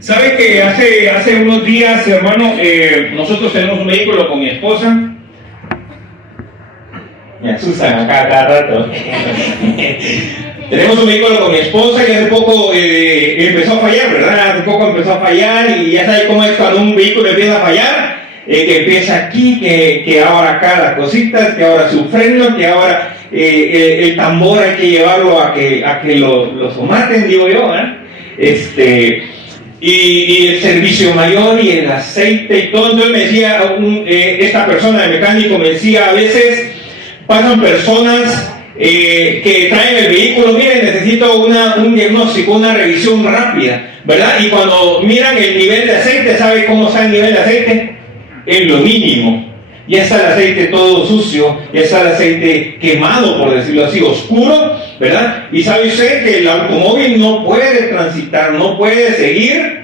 ¿Sabe que hace unos días, hermano, nosotros tenemos un vehículo con mi esposa? Me asustan acá cada rato. Tenemos un vehículo con mi esposa y hace poco empezó a fallar, ¿verdad? Hace poco empezó a fallar y ya sabe cómo es cuando un vehículo empieza a fallar, que empieza aquí, que ahora acá las cositas, que ahora su freno, que ahora el tambor hay que llevarlo a que lo somaten, digo yo, ¿eh? Y el servicio mayor y el aceite y todo. Entonces me decía esta persona de mecánico, me decía, a veces pasan personas que traen el vehículo, miren, necesito un diagnóstico, una revisión rápida, ¿verdad? Y cuando miran el nivel de aceite, ¿sabe cómo está el nivel de aceite? En lo mínimo. Ya está el aceite todo sucio, ya está el aceite quemado, por decirlo así, oscuro, ¿verdad? Y sabe usted que el automóvil no puede transitar, no puede seguir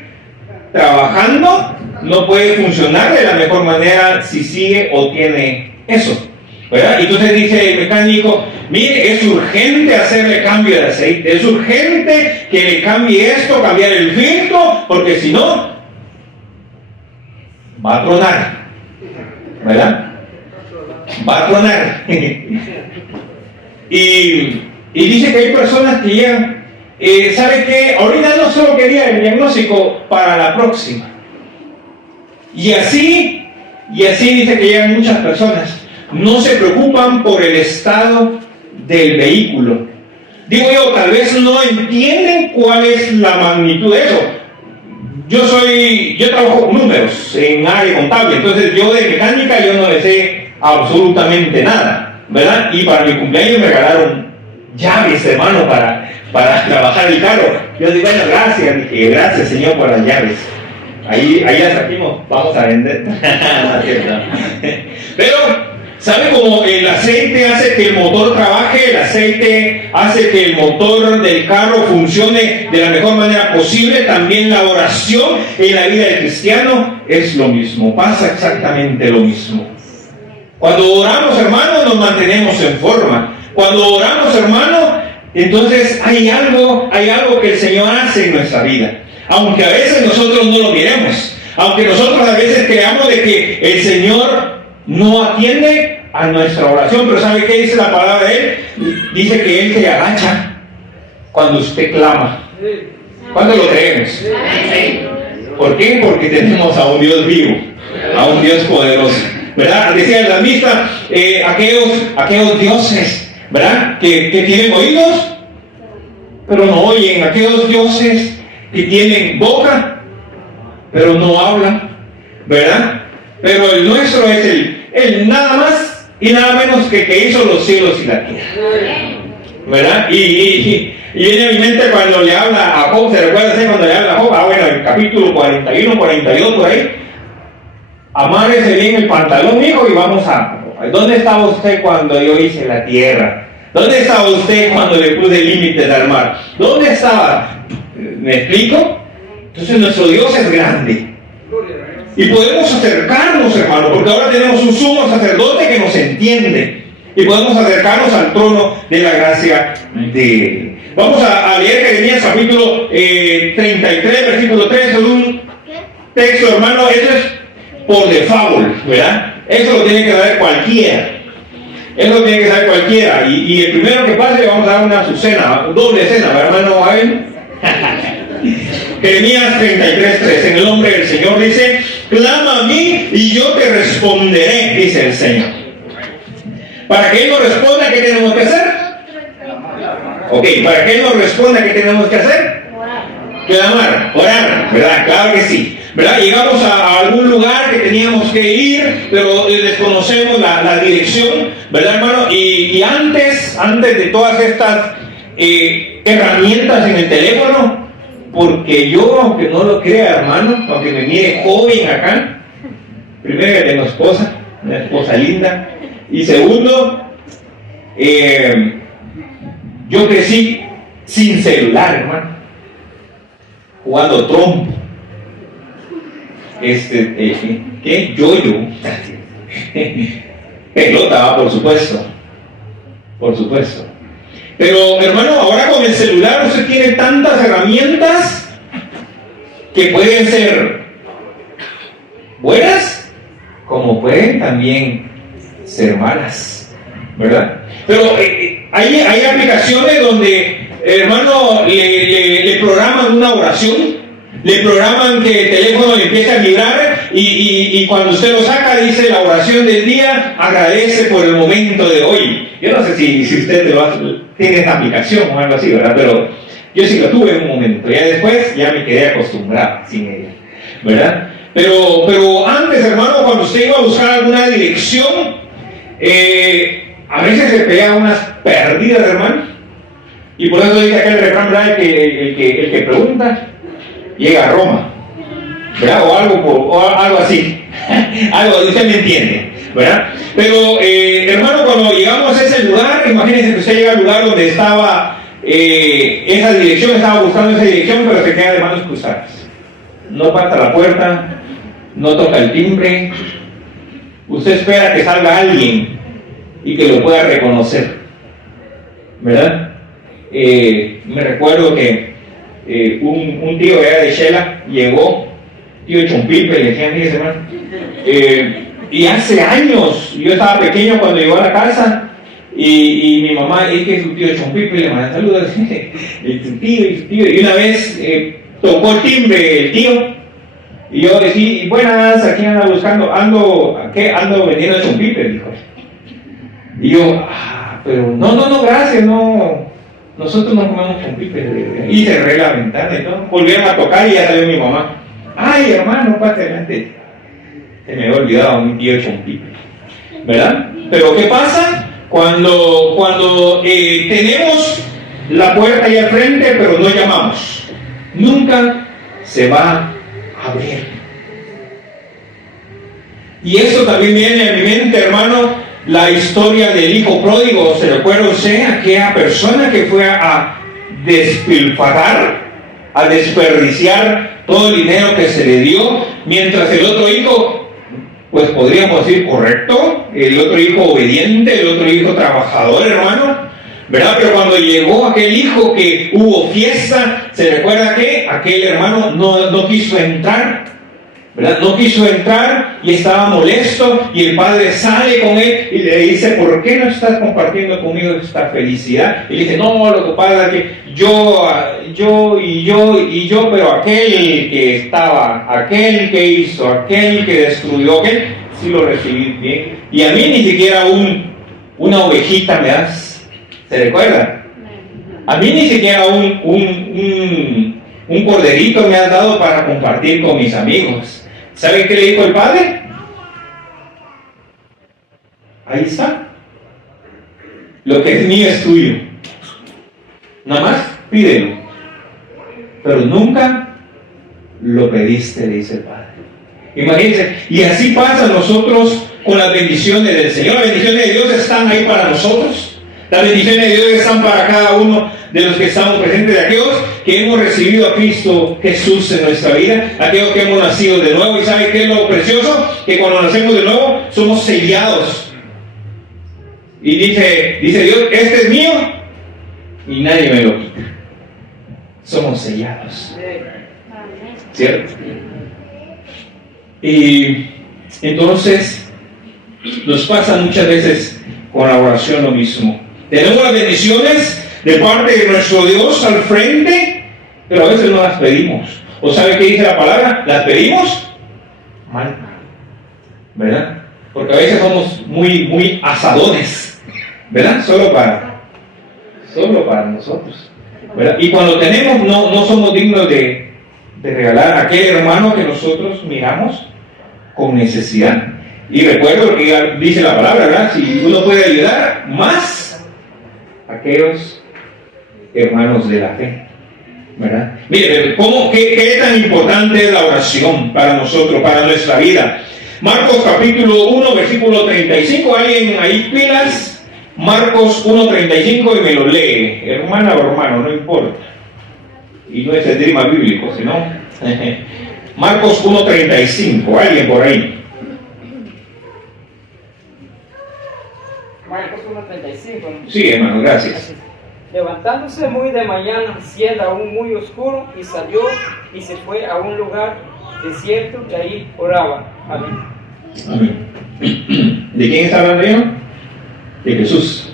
trabajando, no puede funcionar de la mejor manera si sigue o tiene eso, ¿verdad? Y entonces dice el mecánico, mire, es urgente hacerle cambio de aceite, es urgente que le cambie esto, cambiar el filtro, porque si no, va a tronar, ¿verdad? Va a tronar. y dice que hay personas que llegan, ¿sabe qué? Ahorita no solo quería el diagnóstico para la próxima. Y así dice que llegan muchas personas. No se preocupan por el estado del vehículo. Digo yo, tal vez no entienden cuál es la magnitud de eso. Yo trabajo con números en área contable, entonces yo de mecánica yo no le sé absolutamente nada, ¿verdad? Y para mi cumpleaños me regalaron llaves, hermano, para trabajar el carro. Yo digo, bueno, gracias Señor por las llaves. Ahí las trajimos, vamos a vender. Pero ¿sabe cómo el aceite hace que el motor trabaje? El aceite hace que el motor del carro funcione de la mejor manera posible. También la oración en la vida del cristiano es lo mismo, pasa exactamente lo mismo. Cuando oramos, hermano, nos mantenemos en forma. Cuando oramos, hermano, entonces hay algo que el Señor hace en nuestra vida. Aunque a veces nosotros no lo miremos, aunque nosotros a veces creamos de que el Señor no atiende a nuestra oración, pero ¿sabe qué dice la palabra de Él? Dice que Él se agacha cuando usted clama. ¿Cuándo lo creemos? ¿Por qué? Porque tenemos a un Dios vivo, a un Dios poderoso, ¿verdad? Decía el salmista, aquellos dioses, ¿verdad? Que tienen oídos, pero no oyen, aquellos dioses que tienen boca, pero no hablan, ¿verdad? Pero el nuestro es el nada más y nada menos que hizo los cielos y la tierra, ¿verdad? Y viene a mi mente cuando le habla a Job, ¿se recuerda cuando le habla a Job? Bueno, en el capítulo 41, 42, por ahí, amárrese bien el pantalón, hijo, y vamos a... ¿Dónde estaba usted cuando yo hice la tierra? ¿Dónde estaba usted cuando le puse límites al mar? ¿Dónde estaba? ¿Me explico? Entonces nuestro Dios es grande. Y podemos acercarnos, hermano, porque ahora tenemos un sumo sacerdote que nos entiende. Y podemos acercarnos al trono de la gracia de Él. Vamos a leer Jeremías capítulo 33, versículo 3. Es un texto, hermano, eso es por default, ¿verdad? Eso lo tiene que saber cualquiera. Eso lo tiene que saber cualquiera. Y el primero que pase, vamos a dar una sucena, doble cena, ¿verdad, hermano? A ver. Jeremías 33:3. En el nombre del Señor dice: clama a mí y yo te responderé, dice el Señor. Para que Él nos responda, ¿qué tenemos que hacer? Ok, para que Él nos responda, ¿qué tenemos que hacer? Clamar, orar, ¿verdad? Claro que sí, ¿verdad? Llegamos a algún lugar que teníamos que ir, pero desconocemos la dirección, ¿verdad, hermano? Y antes de todas estas herramientas en el teléfono, porque yo, aunque no lo crea, hermano, aunque me mire joven acá, primero que tengo esposa, una esposa linda, y segundo, yo crecí sin celular, hermano, jugando trompo, ¿qué? Yo-yo, pelota, por supuesto, pero hermano, ahora con el celular usted tiene tantas herramientas que pueden ser buenas, como pueden también ser malas, ¿verdad? Pero hay aplicaciones donde, hermano, le programan una oración, le programan que el teléfono le empiece a vibrar y cuando usted lo saca dice la oración del día, agradece por el momento de hoy. Yo no sé si usted tiene esa aplicación o algo así, ¿verdad? Pero yo sí lo tuve en un momento, ya después ya me quedé acostumbrado sin ella, ¿verdad? Pero antes, hermano, cuando usted iba a buscar alguna dirección, a veces se pegaba unas perdidas, hermano. Y por eso dice aquel refrán, ¿verdad? El que pregunta llega a Roma, ¿verdad? O algo así. Algo, usted me entiende, ¿verdad? Pero, hermano, cuando llegamos a ese lugar, imagínense que usted llega al lugar donde estaba esa dirección, estaba buscando esa dirección, pero se queda de manos cruzadas. No pasa la puerta, no toca el timbre. Usted espera que salga alguien y que lo pueda reconocer, ¿verdad? Me recuerdo que un tío allá de Shela llegó, tío Chompipe, le decían, mire, hermano, y hace años, yo estaba pequeño cuando llegó a la casa, y mi mamá, es que su tío Chompipe, le manda saludos, y su tío, y una vez tocó el timbre el tío, y yo decía, buenas, ¿a quién anda buscando? Ando vendiendo Chompipe, dijo. Y yo, pero no, gracias, no, nosotros no comemos Chompipe. Y cerré la ventana y todo, volvieron a tocar y ya salió mi mamá. Ay, hermano, pase adelante. Se me había olvidado un tío Chompipe, ¿verdad? Pero ¿qué pasa? Cuando tenemos la puerta ahí al frente, pero no llamamos, nunca se va a abrir. Y eso también viene a mi mente, hermano, la historia del hijo pródigo. ¿Se recuerda usted aquella persona que fue a despilfarrar, a desperdiciar todo el dinero que se le dio, mientras el otro hijo, pues podríamos decir correcto, el otro hijo obediente, el otro hijo trabajador, hermano, ¿verdad? Pero cuando llegó aquel hijo que hubo fiesta, ¿se recuerda que aquel hermano no quiso entrar? ¿Verdad? No quiso entrar y estaba molesto, y el padre sale con él y le dice, ¿por qué no estás compartiendo conmigo esta felicidad? Y le dice, no, lo que pasa es que yo, pero aquel que estaba, aquel que hizo, aquel que destruyó, aquel, sí lo recibí bien. Y a mí ni siquiera una ovejita me das. ¿Se recuerda? A mí ni siquiera un corderito me has dado para compartir con mis amigos. ¿Saben qué le dijo el padre? Ahí está. Lo que es mío es tuyo. Nada más pídelo. Pero nunca lo pediste, dice el padre. Imagínense. Y así pasa a nosotros con las bendiciones del Señor. Las bendiciones de Dios están ahí para nosotros. Las bendiciones de Dios están para cada uno de los que estamos presentes, de aquellos que hemos recibido a Cristo Jesús en nuestra vida, aquellos que hemos nacido de nuevo. ¿Y sabe qué es lo precioso? Que cuando nacemos de nuevo somos sellados. Y dice Dios, este es mío y nadie me lo quita. Somos sellados, ¿cierto? Y entonces nos pasa muchas veces con la oración lo mismo. Tenemos las bendiciones de parte de nuestro Dios al frente, pero a veces no las pedimos. ¿O sabe qué dice la palabra? Las pedimos mal, ¿verdad? Porque a veces somos muy asadones, ¿verdad? Solo para nosotros, ¿verdad? Y cuando tenemos, no somos dignos de regalar a aquel hermano que nosotros miramos con necesidad. Y recuerdo lo que dice la palabra, ¿verdad? Si uno puede ayudar, más aquellos hermanos de la fe, ¿verdad? Mire, ¿qué tan importante es la oración para nosotros, para nuestra vida? Marcos capítulo 1, versículo 35, ¿alguien ahí pilas? Marcos 1:35 y me lo lee, hermana o hermano, no importa. Y no es el tema bíblico, sino Marcos 1:35, ¿alguien por ahí? Marcos 1:35. Sí, hermano, gracias. Levantándose muy de mañana, siendo aún muy oscuro, y salió y se fue a un lugar desierto y ahí oraba. Amén. Amén. ¿De quién está hablando yo? De Jesús.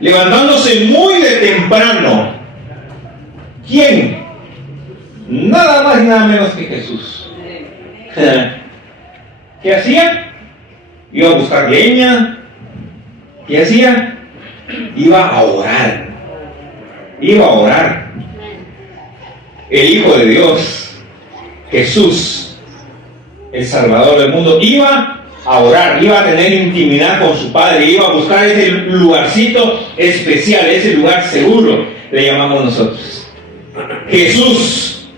Levantándose muy de temprano. ¿Quién? Nada más y nada menos que Jesús. ¿Qué hacía? Iba a buscar leña. ¿Qué hacía? Iba a orar. Iba a orar. El Hijo de Dios, Jesús, el Salvador del mundo, iba a orar, iba a tener intimidad con su Padre, iba a buscar ese lugarcito especial, ese lugar seguro, le llamamos nosotros. Jesús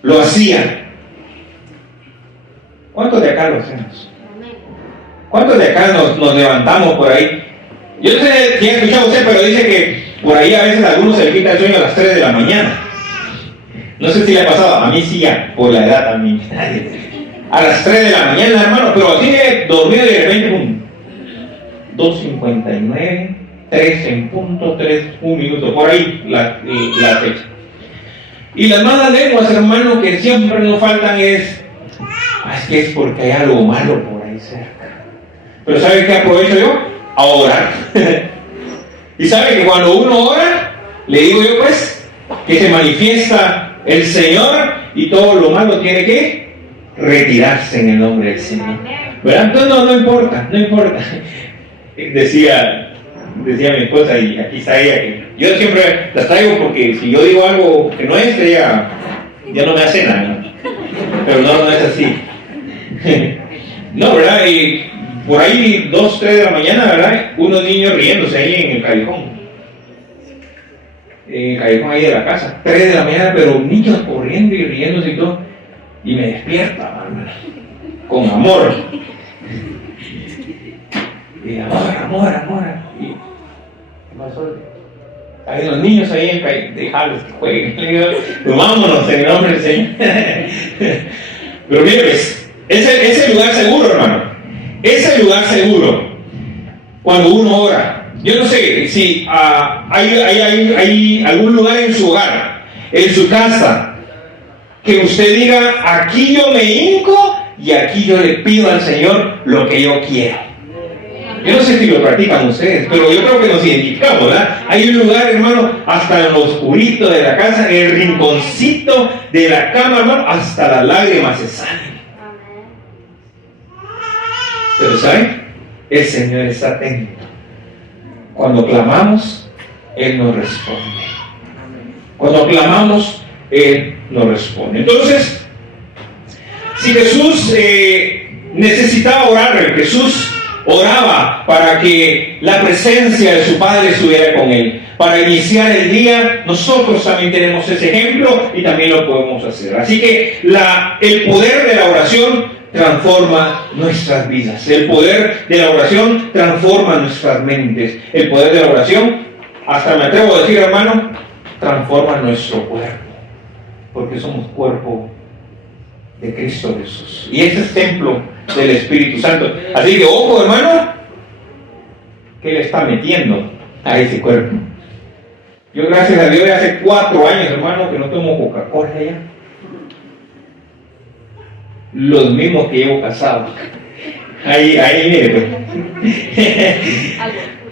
lo hacía. ¿Cuántos de acá lo hacemos? ¿Cuántos de acá nos levantamos por ahí? Yo no sé quién ha escuchado usted, pero dice que por ahí a veces a algunos se le quita el sueño a las 3 de la mañana. No sé si le ha pasado, a mí sí ya, por la edad también. A las 3 de la mañana, hermano, pero así de dormido y de repente, 2:59, 3 en punto, 3, 1 minuto, por ahí la fecha. Y las malas lenguas, hermano, que siempre nos faltan es que es porque hay algo malo por ahí cerca. Pero ¿sabe qué aprovecho yo? A orar. Y sabe que cuando uno ora, le digo yo pues, que se manifiesta el Señor y todo lo malo tiene que retirarse en el nombre del Señor. ¿Verdad? Entonces no importa. Decía mi esposa, y aquí está ella, que yo siempre las traigo porque si yo digo algo que no es, ella ya no me hace nada, ¿no? Pero no es así. No, ¿verdad? Y por ahí 2, 3 de la mañana, ¿verdad? Unos niños riéndose ahí en el callejón. En el callejón ahí de la casa. 3 de la mañana, pero niños corriendo y riéndose y todo. Y me despierta, hermano. Con amor. Y amor. Y ¿qué pasó? Hay los niños ahí en el callejón. Déjalos que jueguen. Le digo, pues vámonos en el nombre del Señor. Pero mire, pues, ese lugar seguro, hermano. Ese lugar seguro, cuando uno ora. Yo no sé si hay algún lugar en su hogar, en su casa, que usted diga, aquí yo me hinco y aquí yo le pido al Señor lo que yo quiero. Yo no sé si lo practican ustedes, pero yo creo que nos identificamos, ¿verdad? Hay un lugar, hermano, hasta en lo oscurito de la casa, en el rinconcito de la cama, hermano, hasta las lágrimas se salen. Pero ¿saben? El Señor está atento. Cuando clamamos, Él nos responde. Cuando clamamos, Él nos responde. Entonces, si Jesús necesitaba orar, Jesús oraba para que la presencia de su Padre estuviera con Él. Para iniciar el día, nosotros también tenemos ese ejemplo y también lo podemos hacer. Así que el poder de la oración transforma nuestras vidas. El poder de la oración transforma nuestras mentes. El poder de la oración, hasta me atrevo a decir, hermano, transforma nuestro cuerpo. Porque somos cuerpo de Cristo Jesús. Y ese es templo del Espíritu Santo. Así que, ojo, hermano, ¿qué le está metiendo a ese cuerpo? Yo, gracias a Dios, de hace 4 años, hermano, que no tomo Coca-Cola ya. Los mismos que llevo casado. Ahí mire, pues.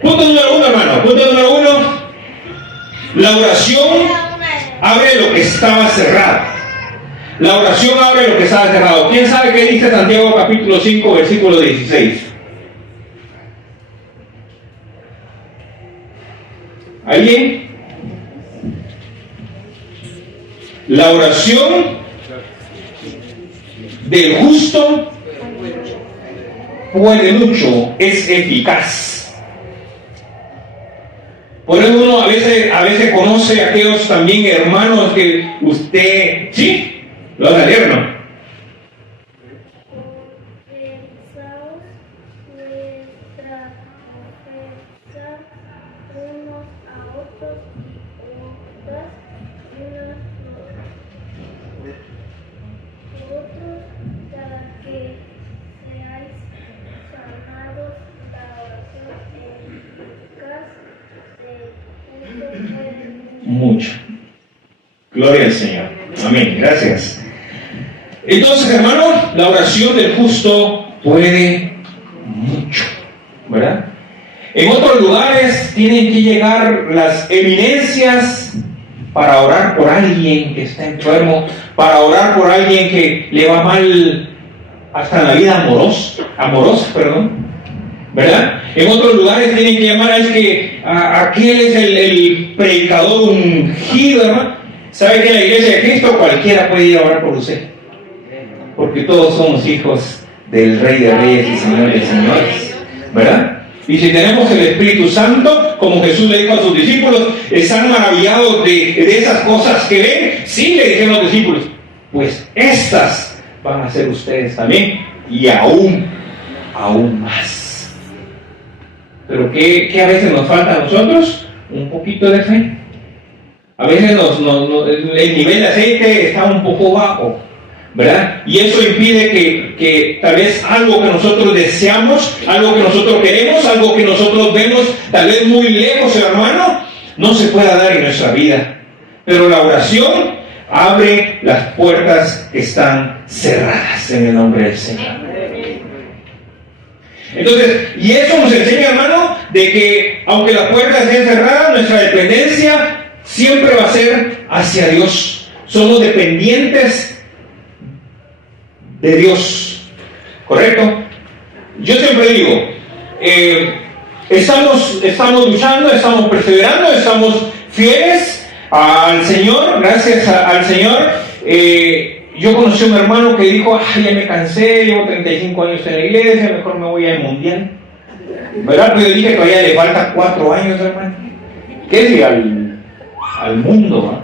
Punto número 1, hermano. Punto número 1. La oración abre lo que estaba cerrado. La oración abre lo que estaba cerrado. ¿Quién sabe qué dice Santiago capítulo 5, versículo 16? ¿Alguien? La oración del justo puede mucho, es eficaz. Por eso uno a veces conoce a aquellos también hermanos que usted, ¿sí? ¿Lo va a leer, no? mucho. Gloria al Señor. Amén. Gracias. Entonces, hermano, la oración del justo puede mucho, ¿verdad? En otros lugares tienen que llegar las eminencias para orar por alguien que está enfermo, para orar por alguien que le va mal hasta en la vida amorosa, ¿verdad? En otros lugares tienen que llamar a aquel es el predicador ungido, hermano. ¿Sabe que en la iglesia de Cristo cualquiera puede ir a orar por usted? Porque todos somos hijos del Rey de Reyes y Señor de Señores, ¿verdad? Y si tenemos el Espíritu Santo, como Jesús le dijo a sus discípulos, están maravillados de esas cosas que ven. Sí, le dijeron los discípulos, pues estas van a ser ustedes también, y aún más. Pero ¿qué a veces nos falta a nosotros? Un poquito de fe. A veces el nivel de aceite está un poco bajo, ¿verdad? Y eso impide que tal vez algo que nosotros deseamos, algo que nosotros queremos, algo que nosotros vemos tal vez muy lejos, hermano, no se pueda dar en nuestra vida. Pero la oración abre las puertas que están cerradas en el nombre del Señor. Entonces, y eso nos enseña, hermano, de que aunque las puertas estén cerradas, nuestra dependencia siempre va a ser hacia Dios. Somos dependientes de Dios, ¿correcto? Yo siempre digo, estamos luchando, estamos perseverando, estamos fieles al Señor, gracias al Señor. Yo conocí a un hermano que dijo, ya me cansé, llevo 35 años en la iglesia, mejor me voy al mundial, ¿verdad? Pero yo dije que todavía le falta 4 años, hermano. ¿Qué es ir al mundo?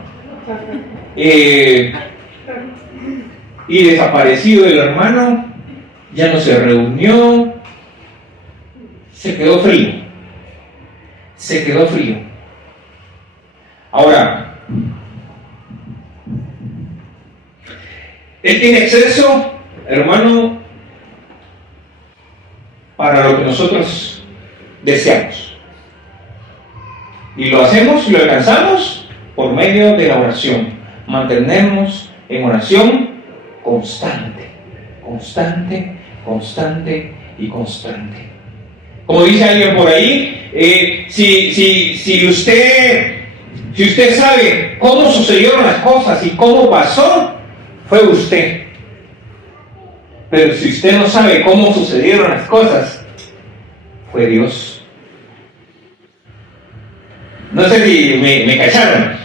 Y desaparecido el hermano, ya no se reunió, se quedó frío. Ahora, él tiene acceso, hermano, para lo que nosotros deseamos. Y lo hacemos y lo alcanzamos por medio de la oración. Mantenernos en oración constante. Como dice alguien por ahí, si usted sabe cómo sucedieron las cosas y cómo pasó, fue usted. Pero si usted no sabe cómo sucedieron las cosas, fue Dios. No sé si me cacharon.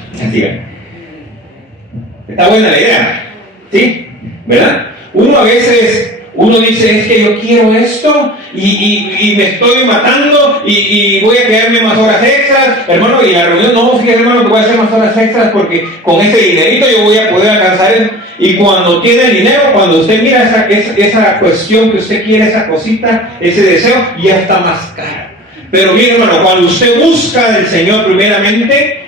Está buena la idea, ¿sí? ¿Verdad? Uno a veces dice, es que yo quiero esto y me estoy matando y voy a quedarme más horas extras, hermano, y la reunión, no, fíjate, hermano, que voy a hacer más horas extras porque con ese dinerito yo voy a poder alcanzar y cuando tiene el dinero, cuando usted mira esa cuestión que usted quiere, esa cosita, ese deseo, ya está más caro. Pero bien, hermano, cuando usted busca del Señor primeramente,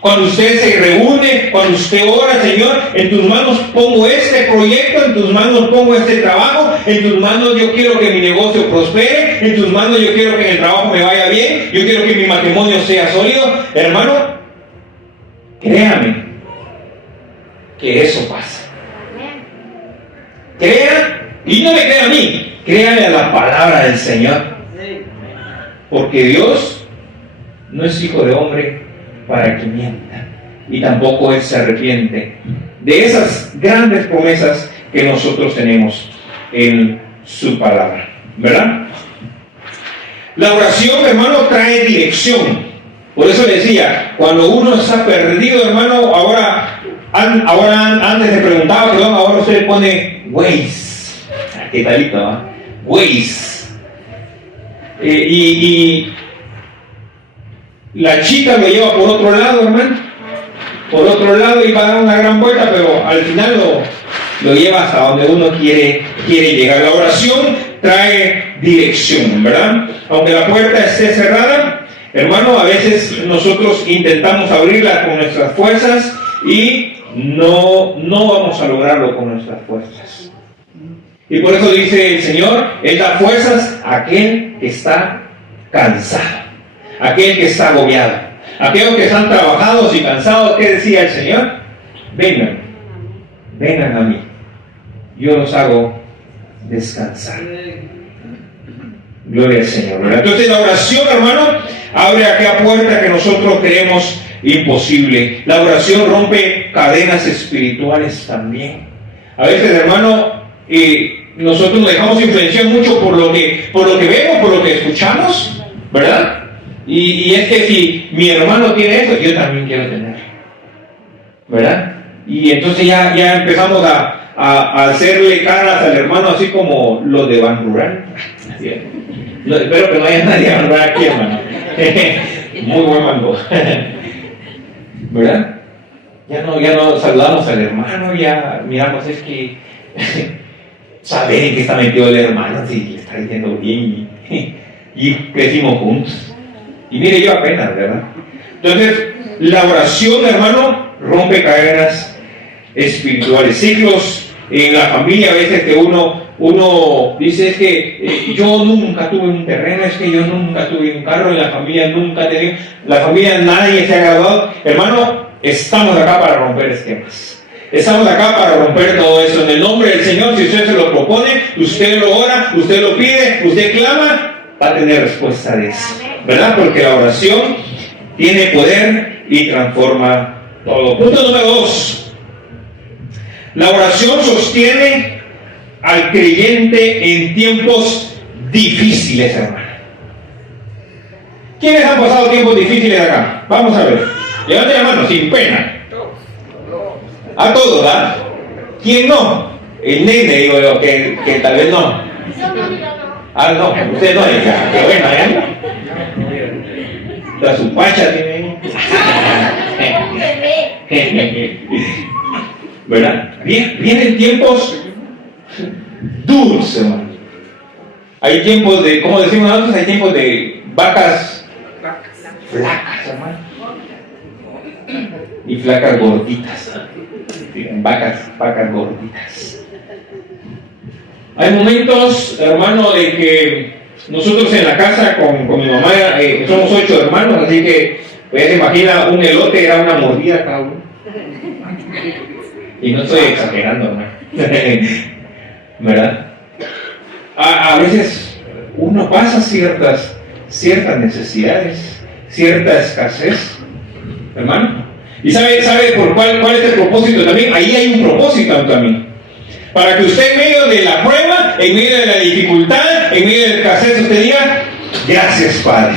cuando usted se reúne, cuando usted ora, Señor, en tus manos pongo este proyecto, en tus manos pongo este trabajo, en tus manos yo quiero que mi negocio prospere, en tus manos yo quiero que en el trabajo me vaya bien, yo quiero que mi matrimonio sea sólido. Hermano, créame que eso pasa. Crea, y no me crea a mí, créale a la palabra del Señor. Porque Dios no es hijo de hombre para que mienta, y tampoco Él se arrepiente de esas grandes promesas que nosotros tenemos en su palabra, ¿verdad? La oración, hermano, trae dirección. Por eso le decía, cuando uno está perdido, hermano, ahora antes se preguntaba, perdón, ahora usted le pone Waze. ¿Qué talito, va? Waze. Y la chica lo lleva por otro lado, hermano, por otro lado, y va a dar una gran vuelta, pero al final lo lleva hasta donde uno quiere llegar. La oración trae dirección, ¿verdad? Aunque la puerta esté cerrada, hermano, a veces nosotros intentamos abrirla con nuestras fuerzas y no vamos a lograrlo con nuestras fuerzas. Y por eso dice el Señor, Él da fuerzas a aquel que está cansado, aquel que está agobiado. Aquellos que están trabajados y cansados, ¿qué decía el Señor? Vengan, vengan a mí, yo los hago descansar. Gloria al Señor, ¿verdad? Entonces la oración, hermano, abre aquella puerta que nosotros creemos imposible. La oración rompe cadenas espirituales también. A veces, hermano, nosotros nos dejamos influenciar mucho por lo que vemos, por lo que escuchamos, ¿verdad? Y es que si mi hermano tiene eso, yo también quiero tener, ¿verdad? Y entonces ya empezamos a hacerle caras al hermano así como los de Ban Rural. Espero que no haya nadie de Ban Rural aquí, hermano. Muy buen mango. ¿Verdad? Ya no saludamos al hermano, ya miramos, es que saber en qué está metido el hermano, si le está diciendo bien, y crecimos juntos. Y mire, yo apenas, ¿verdad? Entonces, la oración, hermano, rompe cadenas espirituales, ciclos en la familia. A veces que uno dice, es que yo nunca tuve un terreno, es que yo nunca tuve un carro, en la familia nunca tenía, la familia nadie se ha graduado. Hermano, estamos acá para romper esquemas. Estamos acá para romper todo eso. En el nombre del Señor, si usted se lo propone, usted lo ora, usted lo pide, usted clama, va a tener respuesta de eso, ¿verdad? Porque la oración tiene poder y transforma todo. Punto número 2. La oración sostiene al creyente en tiempos difíciles, hermano. ¿Quiénes han pasado tiempos difíciles acá? Vamos a ver. Levante la mano, sin pena. A todos, ¿verdad? ¿Quién no? El nene, digo yo, que tal vez no. Ah, no, usted no es, pero bueno, ¿ya? Su pacha tiene. ¿Verdad? Vienen tiempos duros, hermano. Hay tiempos de, como decimos nosotros, hay tiempos de vacas flacas, hermano. Y flacas gorditas. Vacas gorditas. Hay momentos, hermano, de que nosotros en la casa con mi mamá somos 8 hermanos, así que pues, se imagina un elote, era una mordida cada uno. Y no estoy exagerando, hermano. ¿Verdad? A veces uno pasa ciertas necesidades, cierta escasez, hermano. ¿Y sabe cuál es el propósito también? Ahí hay un propósito también. Para que usted en medio de la prueba, en medio de la dificultad, en medio de la escasez, usted diga, gracias, Padre.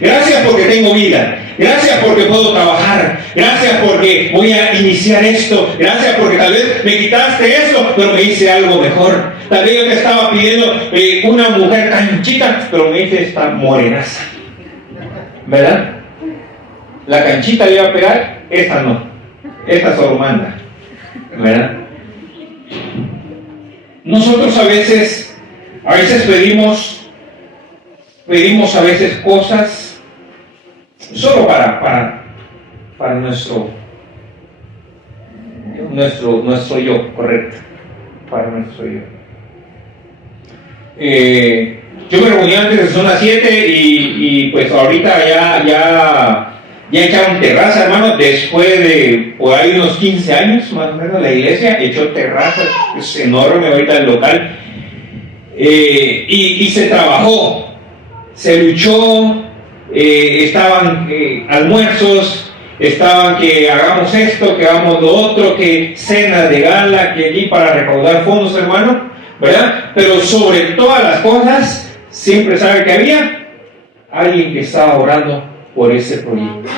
Gracias porque tengo vida. Gracias porque puedo trabajar. Gracias porque voy a iniciar esto. Gracias porque tal vez me quitaste esto, pero me hice algo mejor. Tal vez yo te estaba pidiendo una mujer canchita, pero me hice esta morenaza. ¿Verdad? La canchita le iba a pegar, esta no. Esta solo manda. ¿Verdad? Nosotros a veces pedimos a veces cosas solo para nuestro yo, correcto, para nuestro yo. Yo me reuní antes de zona 7 y pues ahorita ya echaron terraza, hermano, después de por ahí unos 15 años más o menos la iglesia echó terraza, es enorme ahorita el local, y se trabajó, se luchó, estaban almuerzos, estaban que hagamos esto, que hagamos lo otro, que cenas de gala, que allí para recaudar fondos, hermano, ¿verdad? Pero sobre todas las cosas, siempre sabe que había alguien que estaba orando por ese proyecto.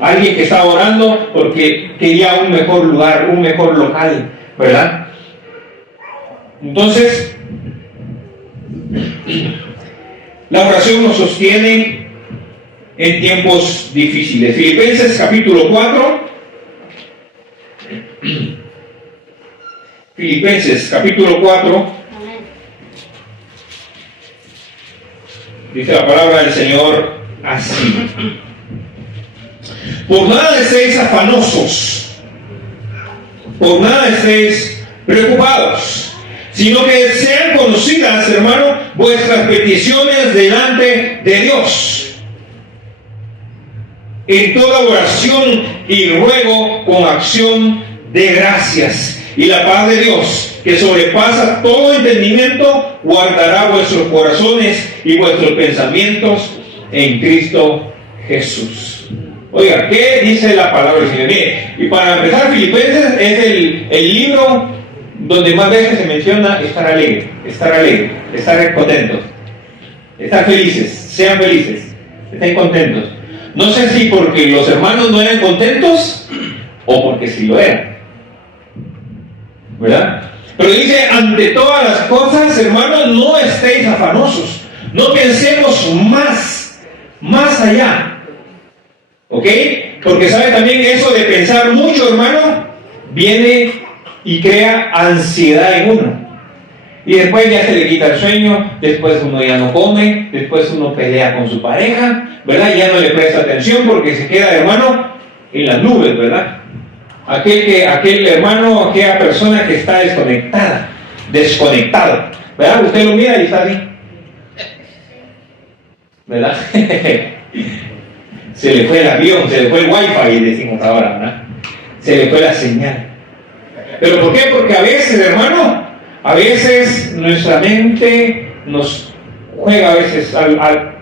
Alguien que estaba orando porque quería un mejor lugar, un mejor local, ¿verdad? Entonces, la oración nos sostiene en tiempos difíciles. Filipenses capítulo 4. Filipenses capítulo 4. Dice la palabra del Señor así: por nada estéis afanosos, por nada estéis preocupados, sino que sean conocidas, hermano, vuestras peticiones delante de Dios. en toda oración y ruego con acción de gracias. Y la paz de Dios, que sobrepasa todo entendimiento, guardará vuestros corazones y vuestros pensamientos en Cristo Jesús. Oiga, ¿qué dice la palabra del Señor? Mire, y para empezar, Filipenses es el libro donde más veces se menciona estar alegre, estar contentos, estar felices, sean felices, estén contentos. No sé si porque los hermanos no eran contentos o porque sí lo eran, ¿verdad? Pero dice, ante todas las cosas, hermanos, no estéis afanosos, no pensemos más allá, ¿ok? Porque sabe también eso de pensar mucho, hermano, viene y crea ansiedad en uno. Y después ya se le quita el sueño, después uno ya no come, después uno pelea con su pareja, ¿verdad? Ya no le presta atención porque se queda, hermano, en las nubes, ¿verdad? Aquel hermano, aquella persona que está desconectado, ¿verdad? Usted lo mira y está así, ¿verdad? Se le fue el avión, se le fue el wifi, decimos ahora, ¿verdad? Se le fue la señal. ¿Pero por qué? Porque a veces, hermano, nuestra mente nos juega a veces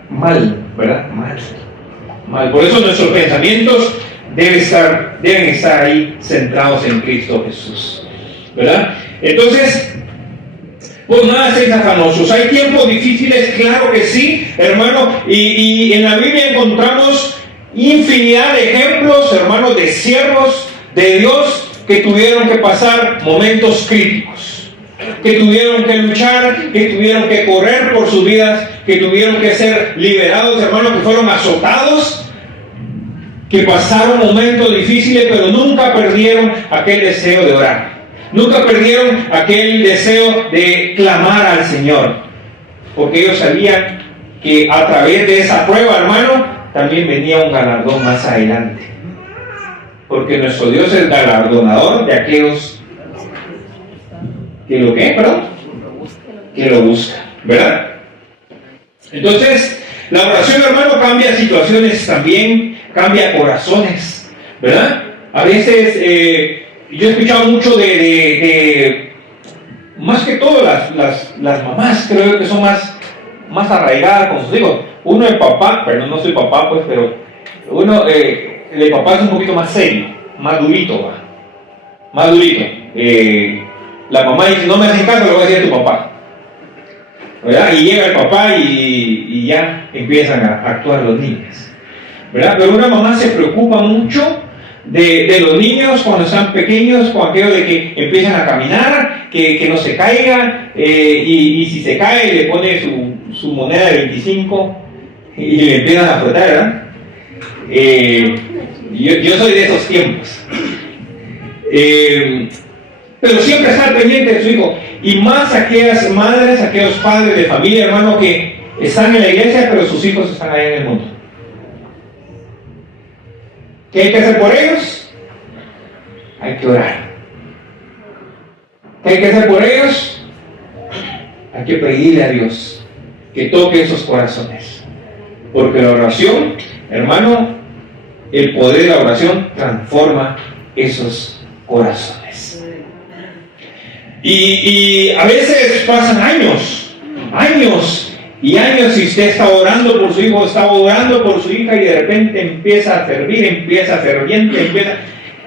mal, ¿verdad? Mal. Por eso nuestros pensamientos deben estar ahí centrados en Cristo Jesús, ¿verdad? Entonces, pues nada, estéis afanosos. Hay tiempos difíciles, claro que sí, hermano, y en la Biblia encontramos infinidad de ejemplos, hermanos, de siervos de Dios que tuvieron que pasar momentos críticos, que tuvieron que luchar, que tuvieron que correr por sus vidas, que tuvieron que ser liberados, hermanos, que fueron azotados, que pasaron momentos difíciles, pero nunca perdieron aquel deseo de orar, nunca perdieron aquel deseo de clamar al Señor, porque ellos sabían que a través de esa prueba, hermano, también venía un galardón más adelante. Porque nuestro Dios es galardonador de aquellos que lo buscan, ¿verdad? Entonces, la oración, hermano, cambia situaciones también, cambia corazones, ¿verdad? A veces, yo he escuchado mucho de más que todo las mamás, creo que son más arraigadas con sus hijos. Uno es papá, pero no soy papá, pues, pero uno, el papá es un poquito más serio, más durito, más durito. La mamá dice, no me hacen caso, lo voy a decir a tu papá, ¿verdad? Y llega el papá y ya empiezan a actuar los niños, ¿verdad? Pero una mamá se preocupa mucho de los niños cuando están pequeños, con aquello de que empiezan a caminar, que no se caigan, y si se cae le pone su moneda de 25 y le empiezan a frotar, ¿verdad? Yo soy de esos tiempos, pero siempre estar pendiente de su hijo, y más aquellas madres, aquellos padres de familia, hermano, que están en la iglesia pero sus hijos están allá en el mundo. ¿Qué hay que hacer por ellos? Hay que orar. ¿Qué hay que hacer por ellos? Hay que pedirle a Dios que toque esos corazones, porque la oración, hermano, el poder de la oración transforma esos corazones. Y a veces pasan años y usted está orando por su hijo, está orando por su hija, y de repente empieza a fervir, empieza ferviente,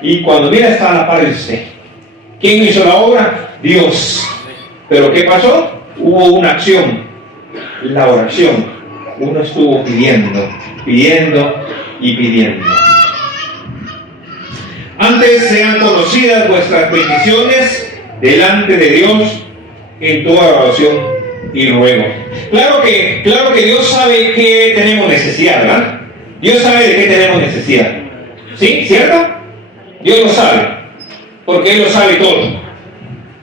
y cuando mira está a la par de usted. ¿Quién hizo la obra? Dios. ¿Pero qué pasó? Hubo una acción, la oración. Uno estuvo pidiendo y pidiendo. Antes sean conocidas vuestras peticiones delante de Dios en toda oración y ruego. Claro que Dios sabe que tenemos necesidad, ¿verdad? Dios sabe de qué tenemos necesidad. ¿Sí? ¿Cierto? Dios lo sabe, porque Él lo sabe todo.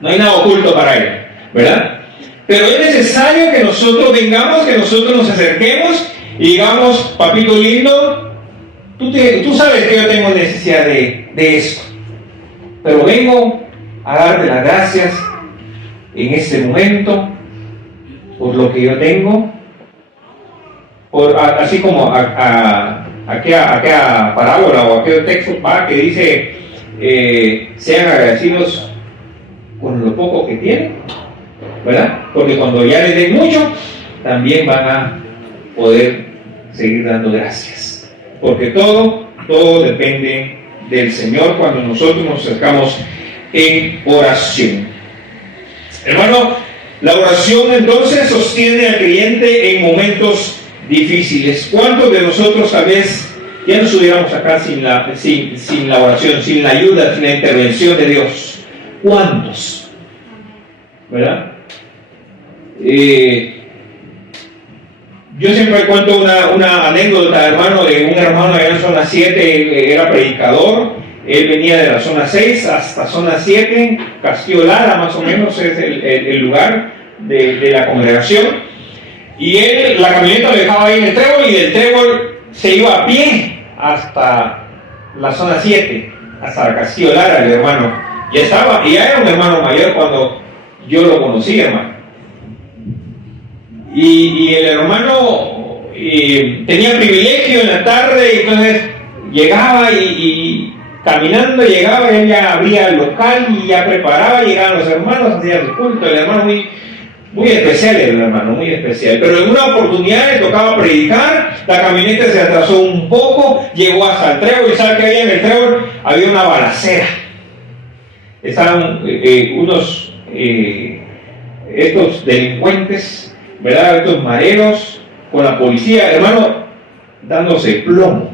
No hay nada oculto para Él, ¿verdad? Pero es necesario que nosotros vengamos, que nosotros nos acerquemos y digamos, papito lindo, tú sabes que yo tengo necesidad de esto, pero vengo a darte las gracias en este momento por lo que yo tengo, así como a aquella parábola o aquel texto que dice, sean agradecidos con lo poco que tienen, ¿verdad? Porque cuando ya les den mucho, también van a poder seguir dando gracias. Porque todo depende del Señor cuando nosotros nos acercamos en oración. Hermano, la oración entonces sostiene al creyente en momentos difíciles. ¿Cuántos de nosotros tal vez ya no estuviéramos acá sin la oración, sin la ayuda, sin la intervención de Dios? ¿Cuántos? ¿Verdad? Yo siempre cuento una anécdota, hermano, de un hermano allá en zona 7, era predicador. Él venía de la zona 6 hasta zona 7, Castillo Lara más o menos es el lugar de la congregación. Y él, la camioneta lo dejaba ahí en el Trébol, y del Trébol se iba a pie hasta la zona 7, hasta Castillo Lara, el hermano. Y ya era un hermano mayor cuando yo lo conocí, hermano. Y el hermano tenía privilegio en la tarde, y entonces llegaba y caminando llegaba, y él ya abría el local y ya preparaba, llegaban los hermanos, hacían su culto. El hermano muy especial, el hermano, muy especial. Pero en una oportunidad le tocaba predicar, la camioneta se atrasó un poco, llegó hasta el Trébol, y ¿sabe qué había en el Trébol? Había una balacera. Estaban estos delincuentes, ¿verdad? Estos mareros con la policía, hermano, dándose plomo,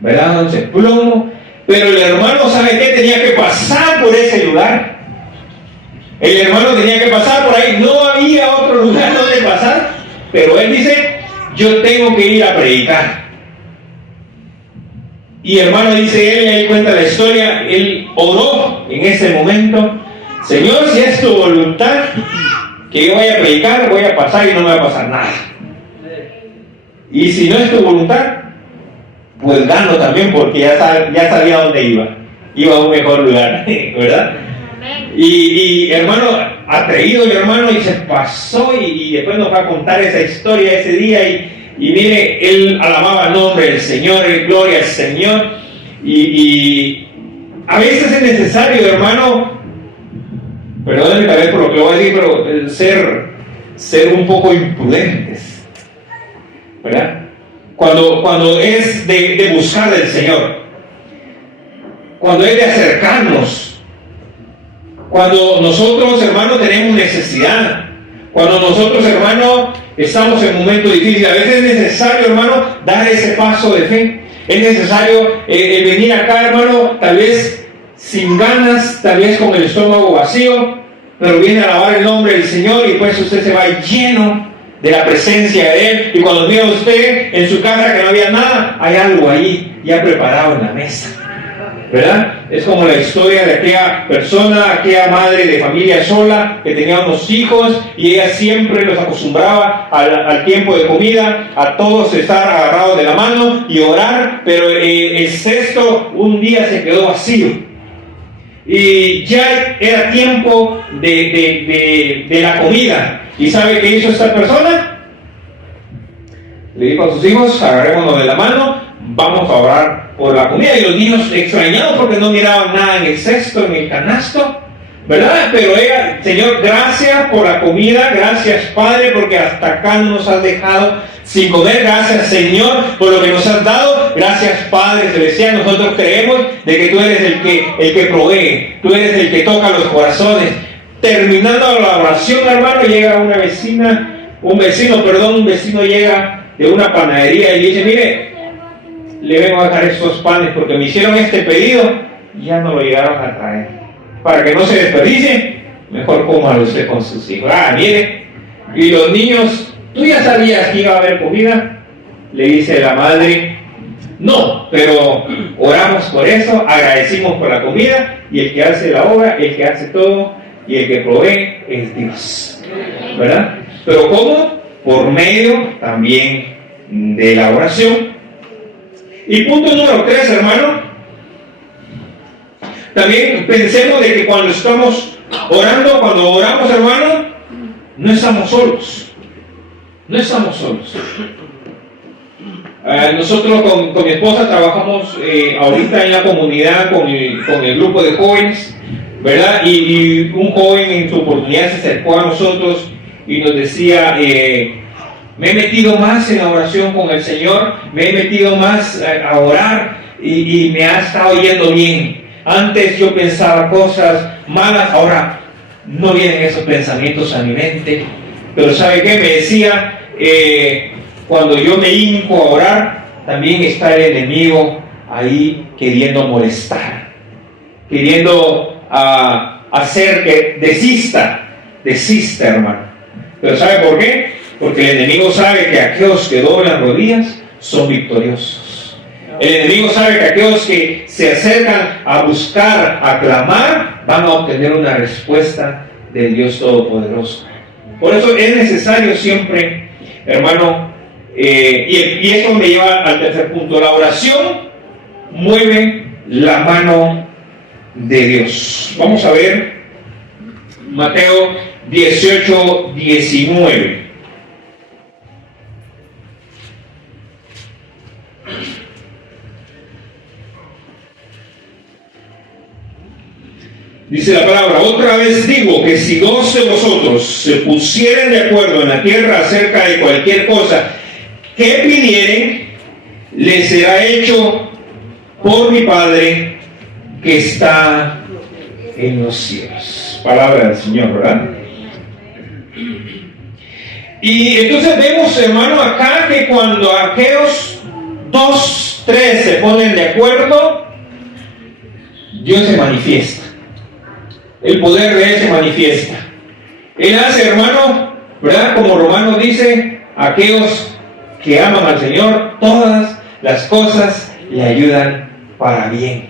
¿verdad? Dándose plomo. Pero el hermano, ¿sabe qué? Tenía que pasar por ese lugar. El hermano tenía que pasar por ahí. No había otro lugar donde pasar. Pero él dice, yo tengo que ir a predicar. Y hermano, dice él cuenta la historia, él oró en ese momento: Señor, si es tu voluntad que yo vaya a predicar, voy a pasar y no me va a pasar nada. Y si no es tu voluntad, pues dando también, porque ya sabía dónde iba. Iba a un mejor lugar, ¿verdad? Y hermano, atrevido el hermano, y se pasó, y después nos va a contar esa historia ese día, y mire, él alababa el nombre del Señor, gloria al Señor, y a veces es necesario, hermano, perdónenme tal vez por lo que voy a decir, pero ser un poco imprudentes, ¿verdad? Cuando es de buscar del Señor, cuando es de acercarnos, cuando nosotros, hermano, tenemos necesidad, cuando nosotros, hermano, estamos en un momento difícil, a veces es necesario, hermano, dar ese paso de fe. Es necesario el venir acá, hermano, tal vez sin ganas, tal vez con el estómago vacío, pero viene a alabar el nombre del Señor, y pues usted se va lleno de la presencia de Él. Y cuando mira usted en su casa que no había nada, hay algo ahí ya preparado en la mesa, ¿verdad? Es como la historia de aquella persona, aquella madre de familia sola que tenía unos hijos, y ella siempre los acostumbraba al tiempo de comida, a todos estar agarrados de la mano y orar, pero el cesto un día se quedó vacío. Y ya era tiempo de la comida. ¿Y sabe qué hizo esta persona? Le dijo a sus hijos: agarrémonos de la mano, vamos a orar por la comida. Y los niños, extrañados porque no miraban nada en el cesto, en el canasto, ¿verdad? Pero ella: Señor, gracias por la comida, gracias Padre, porque hasta acá no nos has dejado sin comer. Gracias Señor por lo que nos has dado. Gracias Padre Celestial. Nosotros creemos de que tú eres el que provee, tú eres el que toca los corazones. Terminando la oración, hermano, llega un vecino llega de una panadería y dice: mire, le vengo a dejar estos panes porque me hicieron este pedido y ya no lo llegaron a traer. Para que no se desperdicie, mejor cómalo usted con sus hijos. Mire, y los niños: ¿tú ya sabías que iba a haber comida? Le dice la madre: no, pero oramos por eso, agradecimos por la comida, y el que hace la obra, el que hace todo y el que provee es Dios, ¿verdad? Pero ¿cómo? Por medio también de la oración. Y punto número 3, hermano, también pensemos de que cuando estamos orando, cuando oramos, hermano, no estamos solos. No estamos solos. Nosotros con mi esposa trabajamos ahorita en la comunidad con el grupo de jóvenes, ¿verdad? Y un joven en su oportunidad se acercó a nosotros y nos decía, me he metido más en la oración con el Señor, me he metido más a orar y me ha estado yendo bien. Antes yo pensaba cosas malas, ahora no vienen esos pensamientos a mi mente. Pero ¿sabe qué? Me decía, cuando yo me hinco a orar, también está el enemigo ahí queriendo molestar, queriendo hacer que desista, hermano. Pero ¿sabe por qué? Porque el enemigo sabe que aquellos que doblan rodillas son victoriosos. El enemigo sabe que aquellos que se acercan a buscar, a clamar, van a obtener una respuesta del Dios Todopoderoso. Por eso es necesario siempre, hermano, y esto me lleva al tercer punto. La oración mueve la mano de Dios. Vamos a ver Mateo 18, 19. Dice la palabra: otra vez digo que si dos de vosotros se pusieren de acuerdo en la tierra acerca de cualquier cosa que pidieren, les será hecho por mi Padre que está en los cielos. Palabra del Señor, ¿verdad? Y entonces vemos, hermano, acá que cuando aquellos 2, 3 se ponen de acuerdo, Dios se manifiesta. El poder de Él se manifiesta. Él hace, hermano, ¿verdad? Como Romanos dice, aquellos que aman al Señor, todas las cosas le ayudan para bien.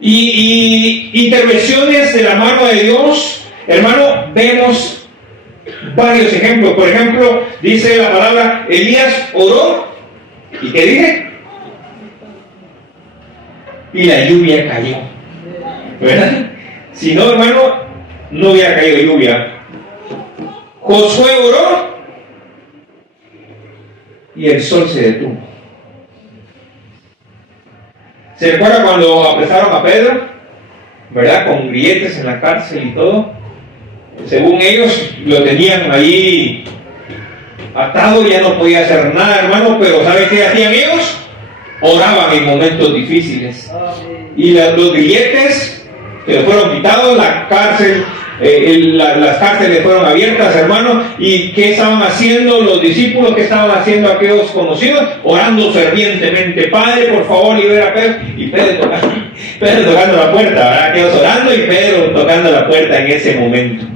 Y intervenciones de la mano de Dios, hermano, vemos varios ejemplos. Por ejemplo, dice la palabra, Elías oró, ¿y qué dije? Y la lluvia cayó, ¿verdad? Si no, hermano, no hubiera caído lluvia. Josué oró y el sol se detuvo. ¿Se recuerda cuando apresaron a Pedro? ¿Verdad? Con grilletes en la cárcel y todo. Según ellos, lo tenían ahí atado, ya no podía hacer nada, hermano, pero ¿sabe qué hacían ellos? Oraban en momentos difíciles. Y los grilletes que le fueron quitados, la cárcel, las cárceles fueron abiertas, hermano. ¿Y qué estaban haciendo los discípulos? ¿Qué estaban haciendo aquellos conocidos? Orando fervientemente: Padre, por favor, libera a Pedro. Y Pedro tocando la puerta, ¿verdad? Aquellos orando y Pedro tocando la puerta en ese momento.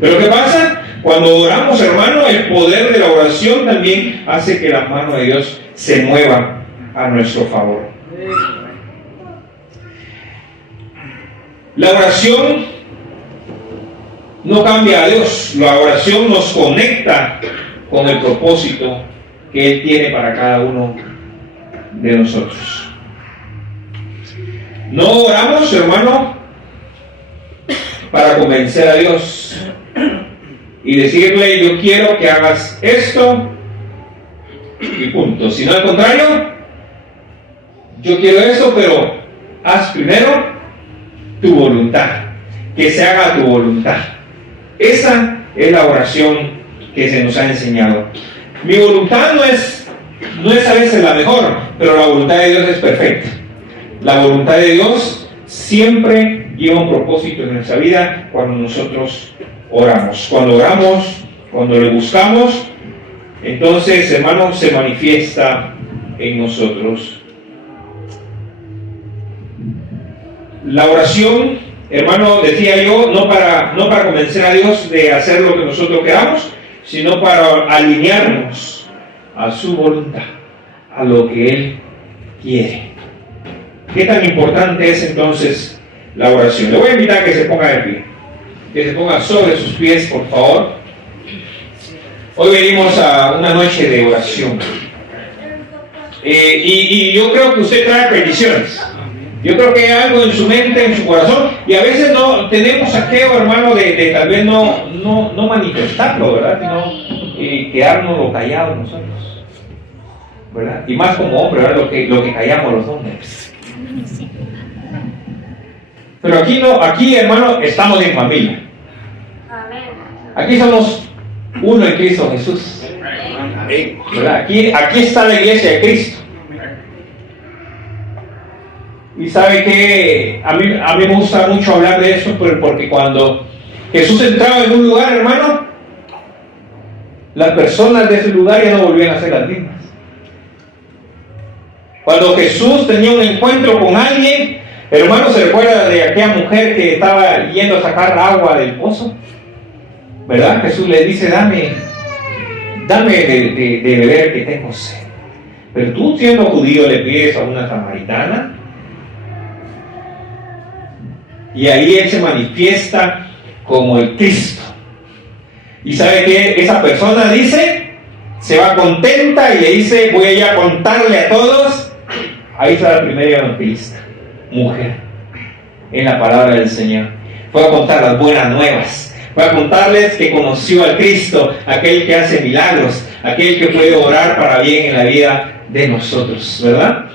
Pero ¿qué pasa? Cuando oramos, hermano, el poder de la oración también hace que la mano de Dios se mueva a nuestro favor. La oración no cambia a Dios. La oración nos conecta con el propósito que Él tiene para cada uno de nosotros. No oramos, hermano, para convencer a Dios y decirle: yo quiero que hagas esto y punto. Sino al contrario, yo quiero esto, pero haz primero tu voluntad, que se haga tu voluntad. Esa es la oración que se nos ha enseñado. Mi voluntad no es a veces la mejor, pero la voluntad de Dios es perfecta. La voluntad de Dios siempre lleva un propósito en nuestra vida cuando nosotros oramos. Cuando oramos, cuando le buscamos, entonces, hermano, se manifiesta en nosotros. La oración, hermano, decía yo, no para convencer a Dios de hacer lo que nosotros queramos, sino para alinearnos a su voluntad, a lo que Él quiere. ¿Qué tan importante es entonces la oración? Le voy a invitar a que se ponga de pie, que se ponga sobre sus pies, por favor. Hoy venimos a una noche de oración. Y yo creo que usted trae peticiones. Yo creo que hay algo en su mente, en su corazón, y a veces no tenemos aquello, hermano, de tal vez no manifestarlo, ¿verdad? Sino quedarnos callados nosotros. ¿verdad? Y más como hombre, ¿verdad? Lo que callamos los hombres. Pero aquí no, aquí hermano, estamos en familia. Aquí somos uno en Cristo Jesús. ¿Verdad? Aquí está la iglesia de Cristo. Y sabe que a mí me gusta mucho hablar de eso, porque cuando Jesús entraba en un lugar, hermano, las personas de ese lugar ya no volvían a ser las mismas. Cuando Jesús tenía un encuentro con alguien, hermano, ¿se recuerda de aquella mujer que estaba yendo a sacar agua del pozo? ¿Verdad? Jesús le dice, dame de beber, que tengo sed. Pero tú, siendo judío, le pides a una samaritana. Y ahí Él se manifiesta como el Cristo. Y sabe que esa persona dice, se va contenta y le dice, voy a ir a contarle a todos. Ahí está la primera evangelista, mujer, en la palabra del Señor. Fue a contar las buenas nuevas. Fue a contarles que conoció al Cristo, aquel que hace milagros, aquel que puede orar para bien en la vida de nosotros, ¿verdad?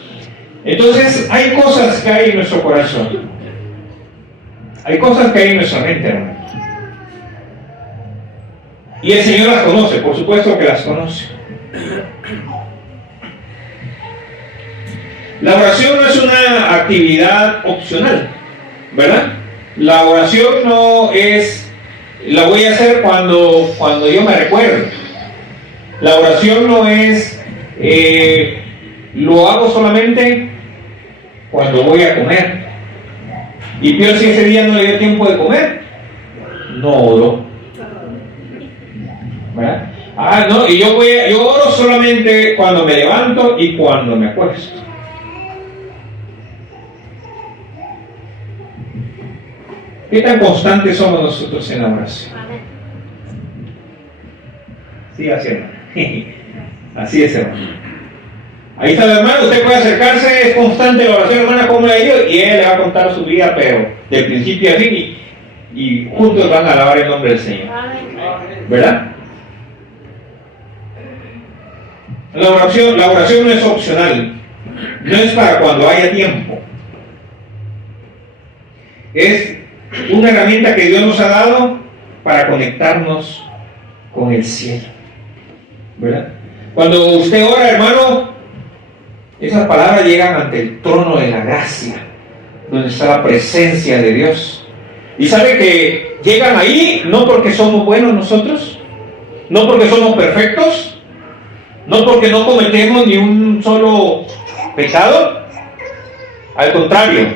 Entonces, hay cosas que hay en nuestro corazón. Hay cosas que hay en nuestra mente, hermano. Y el Señor las conoce, por supuesto que las conoce. La oración no es una actividad opcional, ¿verdad? La oración no es, la voy a hacer cuando yo me recuerde. La oración no es, lo hago solamente cuando voy a comer. Y peor si ese día no le dio tiempo de comer, no oro. ¿Verdad? No, y yo oro solamente cuando me levanto y cuando me acuesto. ¿Qué tan constantes somos nosotros en la oración? Sí, así, hermano. Así es, hermano. Ahí está el hermano, usted puede acercarse, es constante la oración, hermana, ¿cómo le ha ido? Y él le va a contar su vida, pero de principio a fin, y juntos van a alabar el nombre del Señor. ¿Verdad? La oración no es opcional, no es para cuando haya tiempo. Es una herramienta que Dios nos ha dado para conectarnos con el cielo. ¿Verdad? Cuando usted ora, hermano, esas palabras llegan ante el trono de la gracia, donde está la presencia de Dios. Y sabe que llegan ahí no porque somos buenos nosotros, no porque somos perfectos, no porque no cometemos ni un solo pecado. Al contrario,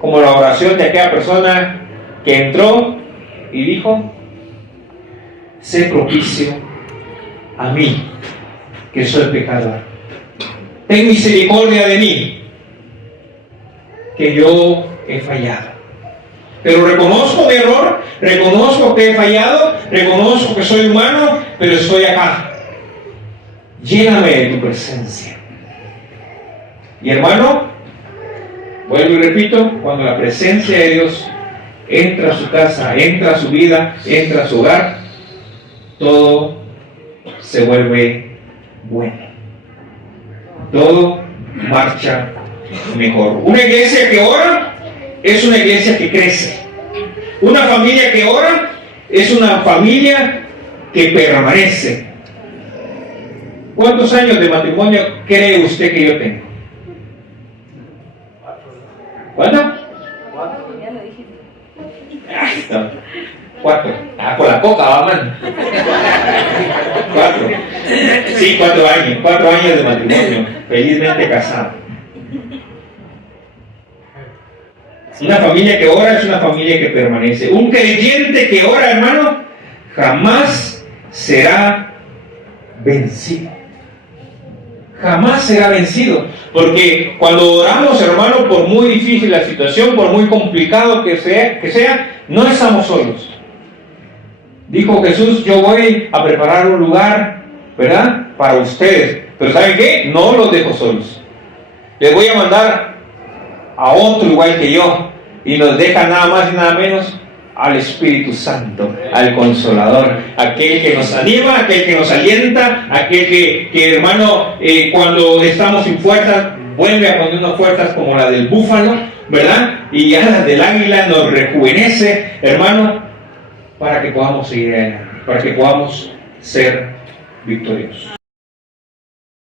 como la oración de aquella persona que entró y dijo, sé propicio a mí, que soy pecador. Ten misericordia de mí, que yo he fallado. Pero reconozco mi error, reconozco que he fallado, reconozco que soy humano, pero estoy acá. Lléname de tu presencia. Y hermano, vuelvo y repito, cuando la presencia de Dios entra a su casa, entra a su vida, entra a su hogar, todo se vuelve bueno. Todo marcha mejor. Una iglesia que ora es una iglesia que crece. Una familia que ora es una familia que permanece. ¿Cuántos años de matrimonio cree usted que yo tengo? ¿Cuánto? 4. Por la coca, va, man. 4. Sí, 4 años. 4 años de matrimonio. Felizmente casado. Una familia que ora es una familia que permanece. Un creyente que ora, hermano, jamás será vencido. Jamás será vencido. Porque cuando oramos, hermano, por muy difícil la situación, por muy complicado que sea, no estamos solos. Dijo Jesús, yo voy a preparar un lugar, ¿verdad?, para ustedes. Pero ¿saben qué? No los dejo solos. Les voy a mandar a otro igual que yo. Y nos deja nada más y nada menos al Espíritu Santo, al Consolador, aquel que nos anima, aquel que nos alienta, aquel que hermano, cuando estamos sin fuerzas, vuelve a ponernos fuerzas como la del búfalo, ¿verdad? Y alas del águila nos rejuvenece, hermano, para que podamos seguir adelante, para que podamos ser victoriosos.